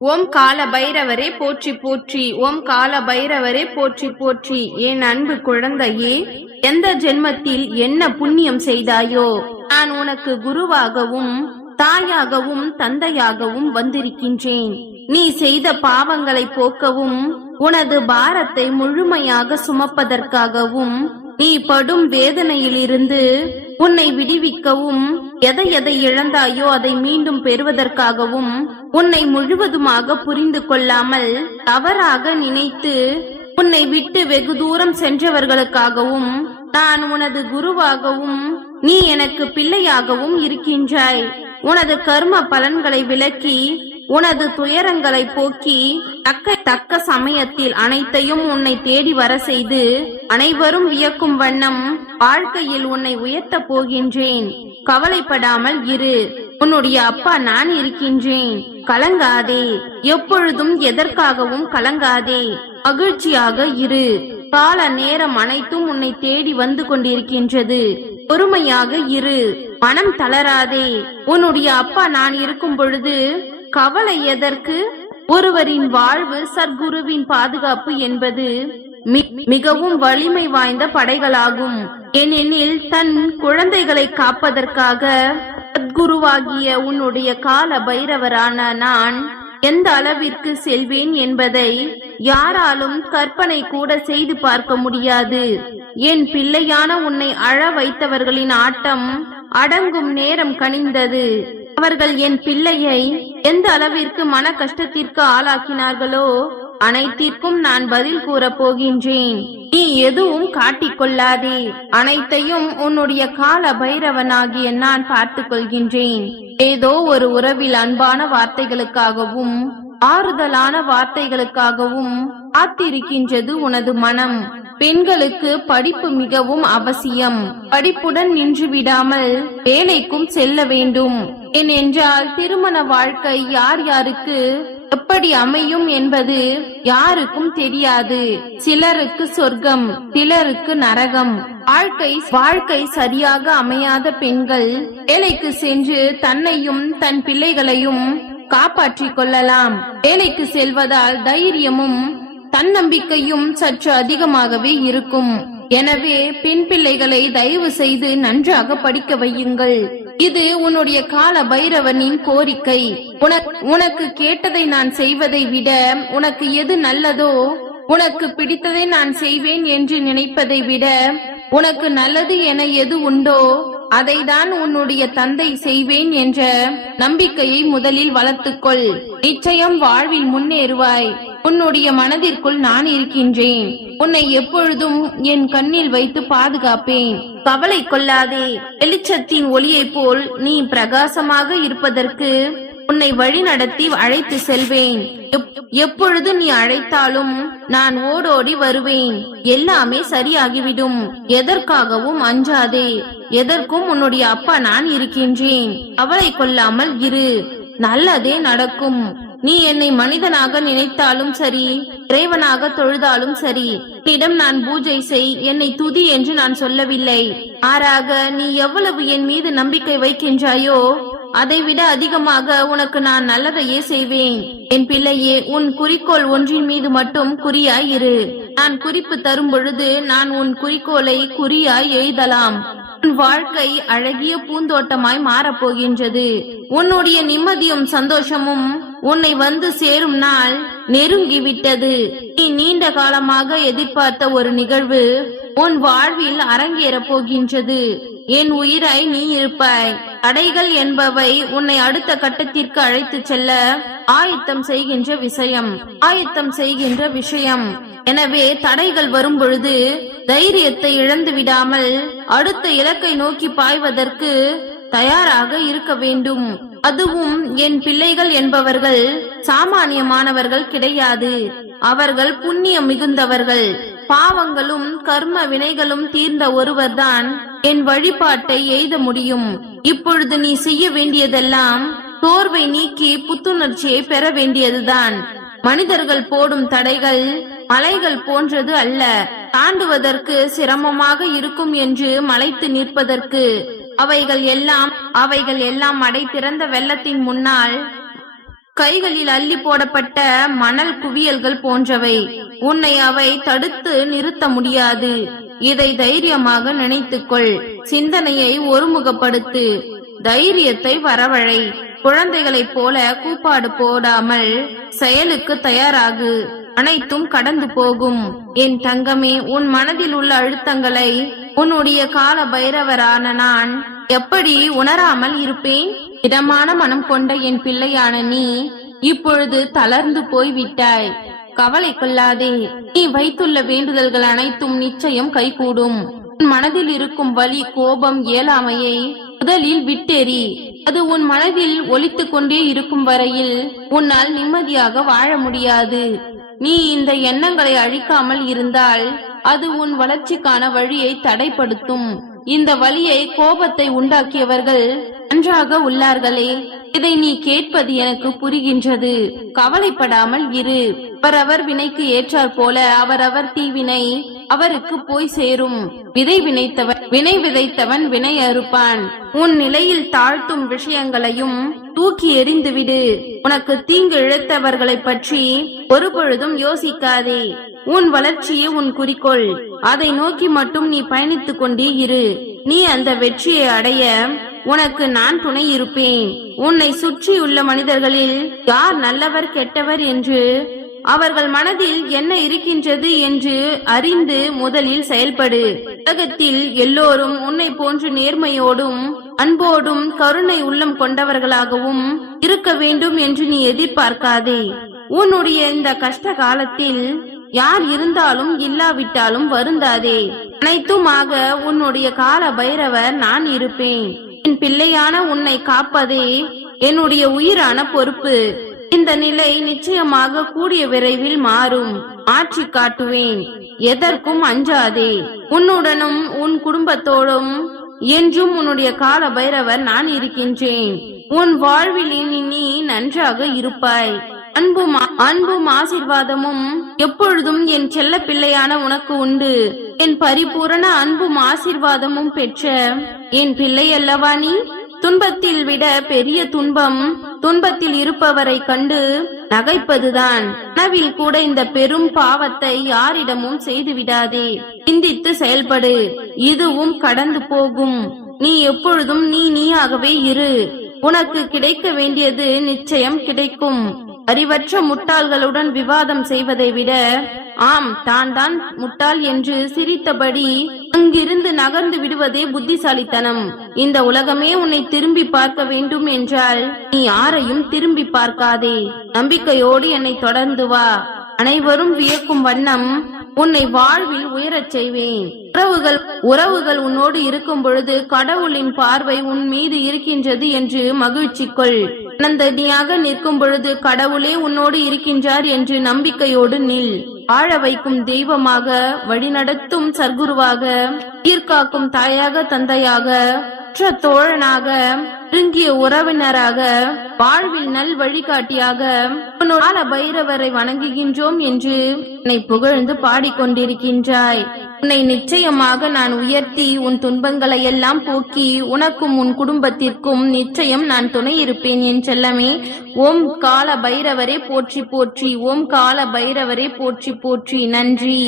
ஓம் கால பைரவரே போற்றி போற்றி ஓம் கால பைரவரே போற்றி போற்றி. என் அன்பு குழந்தையே எந்த ஜென்மத்தில் என்ன புண்ணியம் செய்தாயோ நான் உனக்கு குருவாகவும் தாயாகவும் தந்தையாகவும் வந்திருக்கின்றேன். நீ செய்த பாவங்களை போக்கவும் உனது பாரத்தை முழுமையாக சுமப்பதற்காகவும் நீ படும் வேதனையிலிருந்து உன்னை விடுவிக்கவும் எதை எதை இழந்தாயோ அதை மீண்டும் பெறுவதற்காகவும் உன்னை முழுவதுமாக புரிந்து கொள்ளாமல் தவறாக நினைத்து உன்னை விட்டு வெகு தூரம் சென்றவர்களுக்காகவும் நான் உனது குருவாகவும் நீ எனக்கு பிள்ளையாகவும் இருக்கின்றாய். உனது கர்ம பலன்களை விலக்கி உனது துயரங்களை போக்கி தக்க தக்க சமயத்தில் அனைத்தையும் உன்னை தேடி வர செய்து அனைவரும் வியக்கும் வண்ணம் வாழ்க்கையில் உன்னை உயர்த்தப் போகின்றேன். கவலைப்படாமல் இரு. உன்னுடைய அப்பா நான் இருக்கின்றேன். கலங்காதே. எப்பொழுதும் எதற்காகவும் கலங்காதே. மகிழ்ச்சியாக இரு. கால நேரம் அனைத்தும் உன்னை தேடி வந்து கொண்டிருக்கின்றது. பொறுமையாக இரு. மனம் தளராதே. உன்னுடைய அப்பா நான் இருக்கும் பொழுது கவலை எதற்கு? ஒருவரின் வாழ்வு சத்குருவின் பாதுகாப்பு என்பது மி- மிகவும் வலிமை வாய்ந்த படைகளாகும். ஏனெனில் தன் குழந்தைகளை காப்பதற்காக சத்குருவாகிய உன்னுடைய கால பைரவரான நான் எந்த அளவிற்கு செல்வேன் என்பதை யாராலும் கற்பனை கூட செய்து பார்க்க முடியாது. என் பிள்ளையான உன்னை அழ வைத்தவர்களின் ஆட்டம் அடங்கும் நேரம் கனிந்தது. அவர்கள் என் பிள்ளையை எந்த அளவிற்கு மன கஷ்டத்திற்கு ஆளாக்கினார்களோ அனைத்திற்கும் நான் பதில் கூறப் போகின்றேன். நீ எதுவும் காட்டிக்கொள்ளாதே அனைத்தையும் உன்னுடைய கால பைரவனாகிய நான் பார்த்துக் கொள்கின்றேன். ஏதோ ஒரு உறவில் அன்பான வார்த்தைகளுக்காகவும் ஆறுதலான வார்த்தைகளுக்காகவும் காத்திருக்கின்றது உனது மனம். பெண்களுக்கு படிப்பு மிகவும் அவசியம். படிப்புடன் நின்று விடாமல் வேலைக்கும் செல்ல வேண்டும். ஏனென்றால் திருமண வாழ்க்கை யார் யாருக்கு எப்படி அமையும் என்பது யாருக்கும் தெரியாது. சிலருக்கு சொர்க்கம் சிலருக்கு நரகம். வாழ்க்கை வாழ்க்கை சரியாக அமையாத பெண்கள் வேலைக்கு சென்று தன்னையும் தன் பிள்ளைகளையும் காப்பாற்றிக் கொள்ளலாம். வேலைக்கு செல்வதால் தைரியமும் தன்னம்பிக்கையும் சற்று அதிகமாகவே இருக்கும். எனவே பெண் பிள்ளைகளை தயவு செய்து நன்றாக படிக்க வையுங்கள். இது உன்னுடைய கால பைரவனின் கோரிக்கை. உனக்கு உனக்கு கேட்டதை நான் செய்வதை விட உனக்கு எது நல்லதோ உனக்கு பிடித்ததை நான் செய்வேன் என்று நினைப்பதை விட உனக்கு நல்லது என எது உண்டோ அதைதான் உன்னுடைய தந்தை செய்வேன் என்ற நம்பிக்கையை முதலில் வளர்த்துக்கொள். நிச்சயம் வாழ்வில் முன்னேறுவாய். உன்னுடைய மனதிற்குள் நான் இருக்கின்றேன். உன்னை எப்பொழுதும் என் கண்ணில் வைத்து பாதுகாப்பேன். கவலை கொள்ளாதே. வெளிச்சத்தின் ஒளியைப் போல் நீ பிரகாசமாக இருப்பதற்கு உன்னை வழி நடத்தி அழைத்து செல்வேன். எப்- எப்பொழுது நீ அழைத்தாலும் நான் ஓடோடி வருவேன். எல்லாமே சரியாகிவிடும். எதற்காகவும் அஞ்சாதே. எதற்கும் உன்னுடைய அப்பா நான் இருக்கின்றேன். அவளை கொள்ளாமல் இரு. நல்லதே நடக்கும். நீ என்னை மனிதனாக நினைத்தாலும் சரி இறைவனாக தொழுதாலும் சரி என்னிடம் நான் பூஜை செய் என்னை துதி என்று நான் சொல்லவில்லை. ஆறாக நீ எவ்வளவு என் மீது நம்பிக்கை வைக்கின்றாயோ அதைவிட அதிகமாக உனக்கு நான் நல்லதையே செய்வேன். என் பிள்ளையே உன் குறிக்கோள் ஒன்றின் மீது மட்டும் குறியாய் இரு. நான் குறிப்பு தரும் பொழுது நான் உன் குறிக்கோளை குறியாய் எழுதலாம். உன் வாழ்க்கை அழகிய பூந்தோட்டமாய் மாறப்போகின்றது. உன்னுடைய நிம்மதியும் சந்தோஷமும் உன்னை வந்து சேரும் நாள் நெருங்கிவிட்டது. நீ நீண்ட காலமாக எதிர்பார்த்த ஒரு நிகழ்வு உன் வாழ்வில் அரங்கேறப் போகின்றது. என் உயிராய் நீ இருப்பாய். தடைகள் என்பவை உன்னை அடுத்த கட்டத்திற்கு அழைத்துச் செல்ல ஆயத்தம் செய்கின்ற விஷயம். ஆயத்தம் செய்கின்ற விஷயம். எனவே தடைகள் வரும் பொழுது தைரியத்தை இழந்து விடாமல் அடுத்த இலக்கை நோக்கி பாய்வதற்கு தயாராக இருக்க வேண்டும். அதுவும் என் பிள்ளைகள் என்பவர்கள் சாமானியமானவர்கள் கிடையாது. அவர்கள் புண்ணியம் மிகுந்தவர்கள். பாவங்களும் கர்ம வினைகளும் தீர்ந்த ஒருவர்தான் என் வழிபாட்டை எய்த முடியும். இப்பொழுது நீ செய்ய வேண்டியதெல்லாம் தோர்வை நீக்கி புத்துணர்ச்சியை பெற வேண்டியதுதான். மனிதர்கள் போடும் தடைகள் மலைகள் போன்றது அல்ல. தாண்டுவதற்கு சிரமமாக இருக்கும் என்று மலைத்து நிற்பதற்கு. அவைகள் எல்லாம் அவைகள் எல்லாம் அடை திறந்த வெள்ளத்தின் முன்னால் கைகளில் அள்ளி போடப்பட்ட மணல் குவியல்கள் போன்றவை. உன்னை அவை தடுத்து நிறுத்த முடியாது. இதை தைரியமாக நினைத்துக்கொள். சிந்தனையை ஒருமுகப்படுத்து. தைரியத்தை வரவழை. குழந்தைகளைப் போல கூப்பாடு போடாமல் செயலுக்கு தயாராகு. அனைத்தும் கடந்து போகும். என் தங்கமே உன் மனதில் உள்ள அழுத்தங்களை உன்னுடைய கால பைரவரான நான் எப்படி உணராமல் இருப்பேன்? இதமான மனம் கொண்ட என் பிள்ளையான நீ இப்பொழுது தளர்ந்து போய்விட்டாய். கவலை கொள்ளாதே. நீ வைத்துள்ள வேண்டுதல்கள் அனைத்தும் நிச்சயம் கைகூடும். உன் மனதில் இருக்கும் வலி கோபம் இயலாமையை முதலில் விட்டெறி. அது உன் மனதில் ஒலித்துக் கொண்டே இருக்கும் வரையில் உன்னால் நிம்மதியாக வாழ முடியாது. நீ இந்த எண்ணங்களை அழிக்காமல் இருந்தால் அது உன் வளர்ச்சிக்கான வழியை தடைப்படுத்தும். இந்த வழியை கோபத்தை உண்டாக்கியவர்கள் நன்றாக உள்ளார்களே இதை நீ கேட்பது எனக்கு புரிகின்றது. கவலைப்படாமல் இரு. அவரவர் வினைக்கு ஏற்றாற் போல அவரவர் தீவினை அவருக்கு போய் சேரும். விதை வினைத்தவன் வினை விதைத்தவன் வினை அறுப்பான். உன் நிலையில் தாழ்த்தும் விஷயங்களையும் தூக்கி எறிந்துவிடு உனக்கு தீங்கு இழைத்தவர்களை பற்றி ஒரு பொழுதும் யோசிக்காதே. உன் வளர்ச்சியே உன் குறிக்கோள். அதை நோக்கி மட்டும் நீ பயணித்துக் கொண்டே இரு. நீ அந்த வெற்றியை அடைய உனக்கு நான் துணை இருப்பேன். உன்னை சுற்றியுள்ள மனிதர்களில் யார் நல்லவர் கெட்டவர் என்று அவர்கள் மனதில் என்ன இருக்கின்றது என்று அறிந்து முதலில் செயல்படு. உலகத்தில் எல்லோரும் உன்னை போன்று நேர்மையோடும் அன்போடும் கருணை உள்ளம் கொண்டவர்களாகவும் இருக்க வேண்டும் என்று நீ எதிர்பார்க்காதே. உன்னுடைய இந்த கஷ்ட காலத்தில் யார் இருந்தாலும் இல்லாவிட்டாலும் வருந்தாதே. அனைத்துமாக உன்னுடைய கால பைரவர் நான் இருப்பேன். என் பிள்ளையான உன்னை காப்பதே என்னுடைய உயிரான பொறுப்பு. இந்த நிலை நிச்சயமாக கூடிய விரைவில் மாறும். மாற்றி காட்டுவேன். எதற்கும் அஞ்சாதே. உன்னுடனும் உன் குடும்பத்தோடும் என்றும் உன்னுடைய கால பைரவர் நான் இருக்கின்றேன். உன் வாழ்வில் இனி நீ நன்றாக இருப்பாய். அன்பும் அன்பும் ஆசிர்வாதமும் எப்பொழுதும் என் செல்ல பிள்ளையான உனக்கு உண்டு. என் பரிபூரண அன்பும் ஆசிர்வாதமும் பெற்ற என் பிள்ளை அல்லவா நீ? துன்பத்தில் விட பெரிய துன்பம் துன்பத்தில் இருப்பவரை கண்டு நகைப்பதுதான். கனவில் கூட இந்த பெரும் பாவத்தை யாரிடமும் செய்து விடாதே சிந்தித்து செயல்படு. இதுவும் கடந்து போகும். நீ எப்பொழுதும் நீ நீயாகவே இரு. உனக்கு கிடைக்க வேண்டியது நிச்சயம் கிடைக்கும். அறிவற்ற முட்டாள்களுடன் விவாதம் செய்வதை விட ஆம் தான் தான் முட்டாள் என்று சிரித்தபடி அங்கிருந்து நகர்ந்து விடுவதே புத்திசாலித்தனம். இந்த உலகமே உன்னை திரும்பி பார்க்க வேண்டும் என்றால் நீ யாரையும் திரும்பி பார்க்காதே. நம்பிக்கையோடு என்னை தொடர்ந்து வா. அனைவரும் வியக்கும் வண்ணம் உன்னை வாழ்வில் உயரச் செய்வேன். உறவுகள் உறவுகள் உன்னோடு இருக்கும் பொழுது கடவுளின் பார்வை உன் மீது இருக்கின்றது என்று மகிழ்ச்சி கொள். அனந்தனியாக நிற்கும் பொழுது கடவுளே உன்னோடு இருக்கின்றார் என்று நம்பிக்கையோடு நில். ஆழ வைக்கும் தெய்வமாக வழிநடத்தும் சர்க்குருவாக தீர்க்காக்கும் தாயாக தந்தையாக உற்ற தோழனாக நெருங்கிய உறவினராக வாழ்வில் நல் வழிகாட்டியாக உன்னோட பைரவரை வணங்குகின்றோம் என்று என்னை புகழ்ந்து பாடிக்கொண்டிருக்கின்றாய். உன்னை நிச்சயமாக நான் உயர்த்தி உன் துன்பங்களை எல்லாம் போக்கி உனக்கும் உன் குடும்பத்திற்கும் நிச்சயம் நான் துணை இருப்பேன் என் செல்லமே. ஓம் கால பைரவரே போற்றி போற்றி ஓம் கால பைரவரே போற்றி போற்றி. நன்றி.